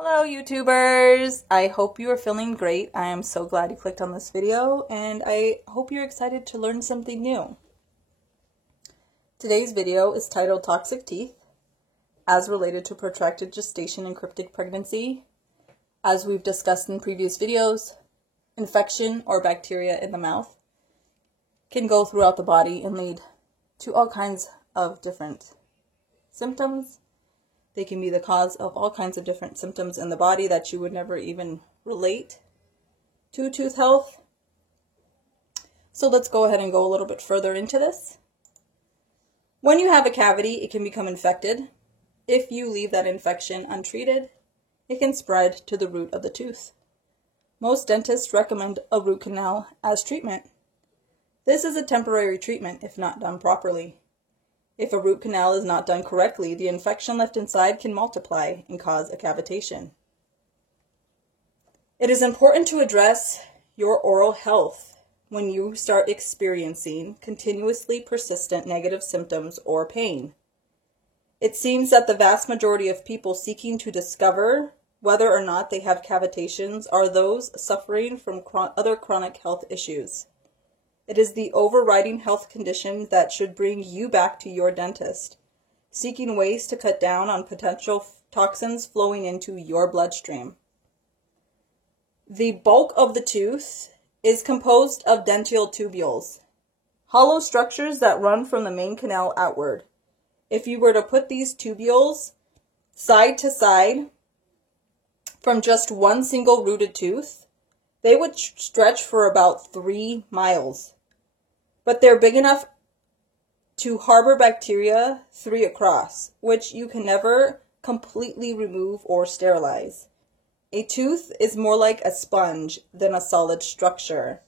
Hello YouTubers! I hope you are feeling great. I am so glad you clicked on this video and I hope you're excited to learn something new. Today's video is titled Toxic Teeth as related to protracted gestation and cryptic pregnancy. As we've discussed in previous videos, infection or bacteria in the mouth can go throughout the body and lead to all kinds of different symptoms. They can be the cause of all kinds of different symptoms in the body that you would never even relate to tooth health. So let's go ahead and go a little bit further into this. When you have a cavity, it can become infected. If you leave that infection untreated, it can spread to the root of the tooth. Most dentists recommend a root canal as treatment. This is a temporary treatment if not done properly. If a root canal is not done correctly, the infection left inside can multiply and cause a cavitation. It is important to address your oral health when you start experiencing continuously persistent negative symptoms or pain. It seems that the vast majority of people seeking to discover whether or not they have cavitations are those suffering from other chronic health issues. It is the overriding health condition that should bring you back to your dentist, seeking ways to cut down on potential toxins flowing into your bloodstream. The bulk of the tooth is composed of dential tubules, hollow structures that run from the main canal outward. If you were to put these tubules side to side from just one single rooted tooth, they would stretch for about 3 miles. But they're big enough to harbor bacteria 3 across, which you can never completely remove or sterilize. A tooth is more like a sponge than a solid structure,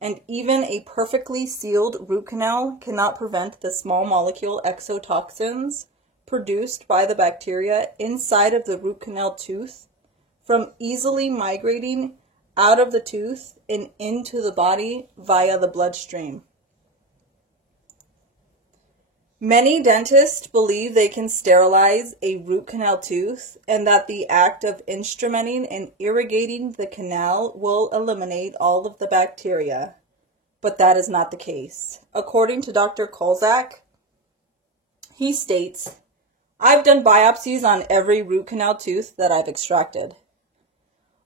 and even a perfectly sealed root canal cannot prevent the small molecule exotoxins produced by the bacteria inside of the root canal tooth from easily migrating out of the tooth and into the body via the bloodstream. Many dentists believe they can sterilize a root canal tooth and that the act of instrumenting and irrigating the canal will eliminate all of the bacteria, but that is not the case. According to Dr. Kolzak, he states, "I've done biopsies on every root canal tooth that I've extracted.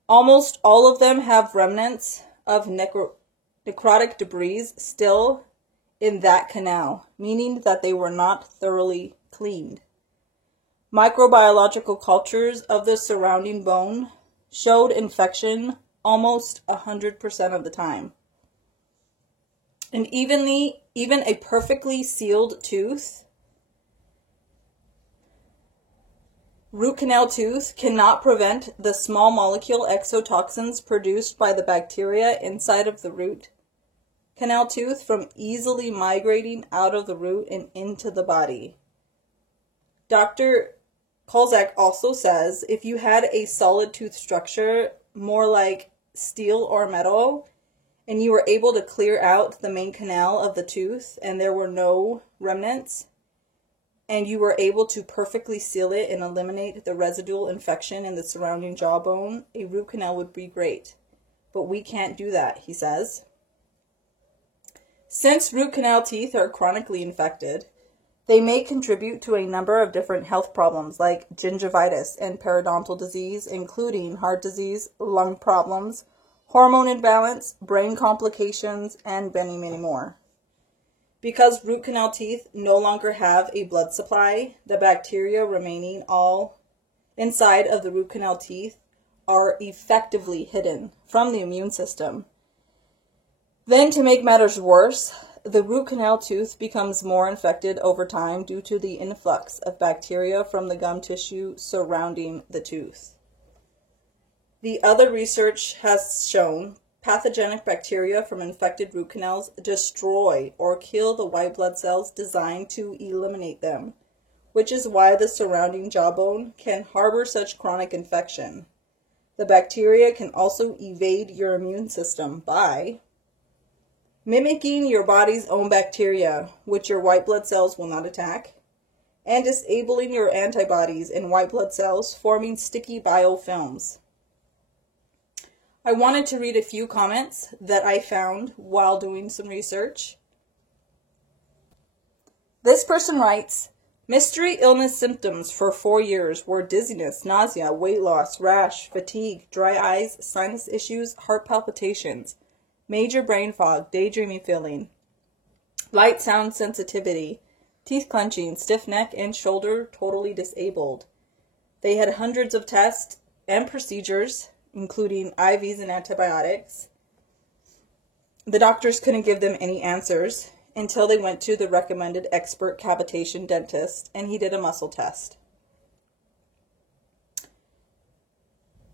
Almost all of them have remnants of necrotic debris still in that canal, meaning that they were not thoroughly cleaned. Microbiological cultures of the surrounding bone showed infection almost 100% of the time. And even a perfectly sealed tooth, root canal tooth, cannot prevent the small molecule exotoxins produced by the bacteria inside of the root canal tooth from easily migrating out of the root and into the body." Dr. Kolzak also says if you had a solid tooth structure, more like steel or metal, and you were able to clear out the main canal of the tooth and there were no remnants, and you were able to perfectly seal it and eliminate the residual infection in the surrounding jawbone, a root canal would be great. But we can't do that, he says. Since root canal teeth are chronically infected, they may contribute to a number of different health problems like gingivitis and periodontal disease, including heart disease, lung problems, hormone imbalance, brain complications, and many, many more. Because root canal teeth no longer have a blood supply, the bacteria remaining all inside of the root canal teeth are effectively hidden from the immune system. Then, to make matters worse, the root canal tooth becomes more infected over time due to the influx of bacteria from the gum tissue surrounding the tooth. The other research has shown pathogenic bacteria from infected root canals destroy or kill the white blood cells designed to eliminate them, which is why the surrounding jawbone can harbor such chronic infection. The bacteria can also evade your immune system by mimicking your body's own bacteria, which your white blood cells will not attack, and disabling your antibodies in white blood cells, forming sticky biofilms. I wanted to read a few comments that I found while doing some research. This person writes, mystery illness symptoms for 4 years were dizziness, nausea, weight loss, rash, fatigue, dry eyes, sinus issues, heart palpitations, major brain fog, daydreaming feeling, light sound sensitivity, teeth clenching, stiff neck and shoulder totally disabled. They had hundreds of tests and procedures, including IVs and antibiotics. The doctors couldn't give them any answers until they went to the recommended expert cavitation dentist, and he did a muscle test.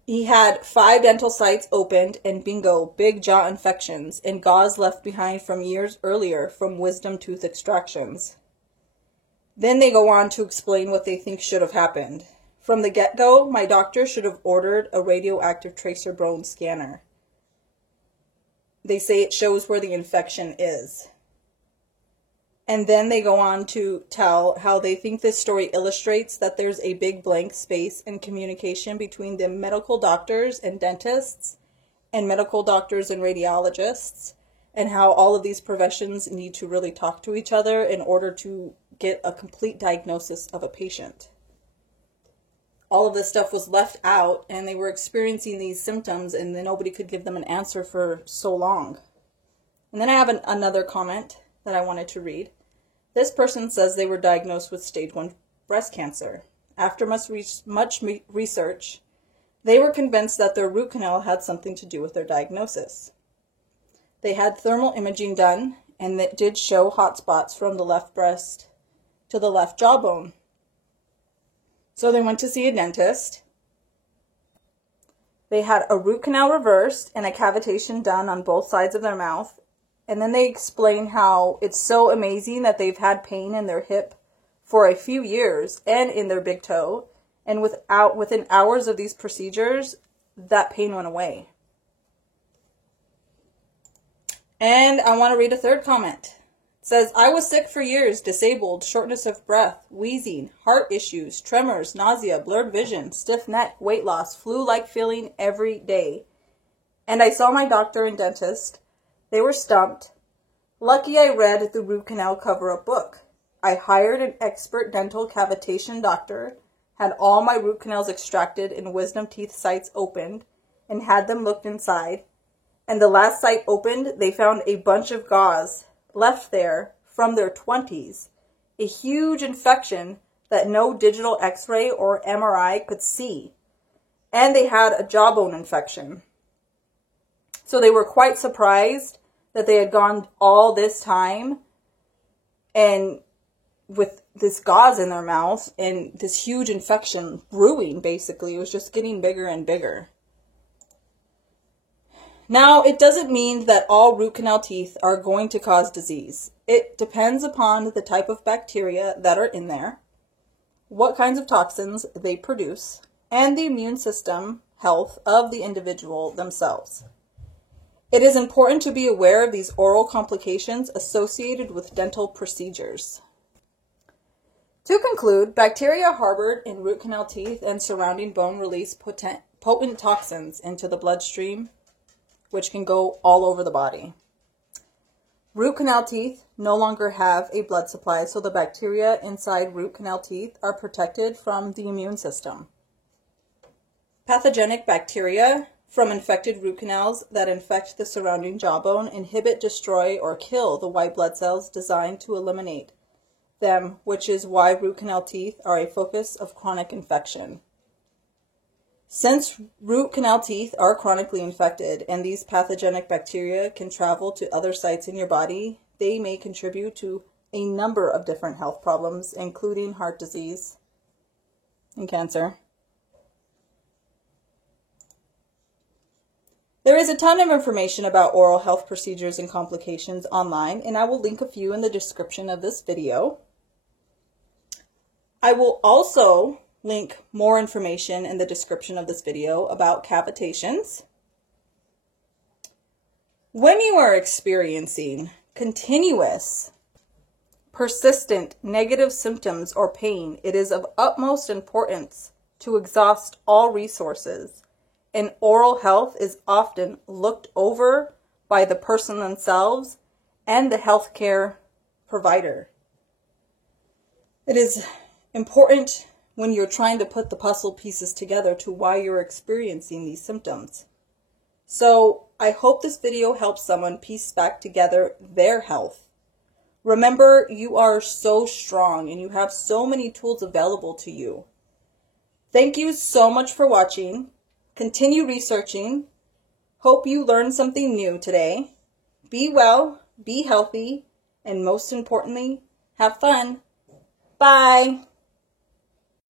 He had 5 dental sites opened, and bingo, big jaw infections and gauze left behind from years earlier from wisdom tooth extractions. Then they go on to explain what they think should have happened. From the get-go, my doctor should have ordered a radioactive tracer bone scanner. They say it shows where the infection is. And then they go on to tell how they think this story illustrates that there's a big blank space in communication between the medical doctors and dentists and medical doctors and radiologists, and how all of these professions need to really talk to each other in order to get a complete diagnosis of a patient. All of this stuff was left out, and they were experiencing these symptoms, and then nobody could give them an answer for so long. And then I have another comment that I wanted to read. This person says they were diagnosed with stage 1 breast cancer. After much research, they were convinced that their root canal had something to do with their diagnosis. They had thermal imaging done, and it did show hot spots from the left breast to the left jawbone. So they went to see a dentist. They had a root canal reversed and a cavitation done on both sides of their mouth. And then they explain how it's so amazing that they've had pain in their hip for a few years and in their big toe. And within hours of these procedures, that pain went away. And I want to read a third comment. It says, I was sick for years, disabled, shortness of breath, wheezing, heart issues, tremors, nausea, blurred vision, stiff neck, weight loss, flu-like feeling every day. And I saw my doctor and dentist. They were stumped. Lucky I read the root canal cover-up book. I hired an expert dental cavitation doctor, had all my root canals extracted and wisdom teeth sites opened, and had them looked inside. And the last site opened, they found a bunch of gauze left there from their 20s, a huge infection that no digital x-ray or MRI could see. And they had a jawbone infection. So they were quite surprised that they had gone all this time and with this gauze in their mouth and this huge infection brewing, basically. It was just getting bigger and bigger. Now, it doesn't mean that all root canal teeth are going to cause disease. It depends upon the type of bacteria that are in there, what kinds of toxins they produce, and the immune system health of the individual themselves. It is important to be aware of these oral complications associated with dental procedures. To conclude, bacteria harbored in root canal teeth and surrounding bone release potent toxins into the bloodstream, which can go all over the body. Root canal teeth no longer have a blood supply, so the bacteria inside root canal teeth are protected from the immune system. Pathogenic bacteria from infected root canals that infect the surrounding jawbone inhibit, destroy, or kill the white blood cells designed to eliminate them, which is why root canal teeth are a focus of chronic infection. Since root canal teeth are chronically infected and these pathogenic bacteria can travel to other sites in your body, they may contribute to a number of different health problems, including heart disease and cancer. There is a ton of information about oral health procedures and complications online, and I will link a few in the description of this video. I will also link more information in the description of this video about cavitations. When you are experiencing continuous persistent negative symptoms or pain, it is of utmost importance to exhaust all resources, and oral health is often looked over by the person themselves and the healthcare provider. It is important when you're trying to put the puzzle pieces together to why you're experiencing these symptoms. So I hope this video helps someone piece back together their health. Remember, you are so strong and you have so many tools available to you. Thank you so much for watching. Continue researching. Hope you learned something new today. Be well, be healthy, and most importantly, have fun. Bye.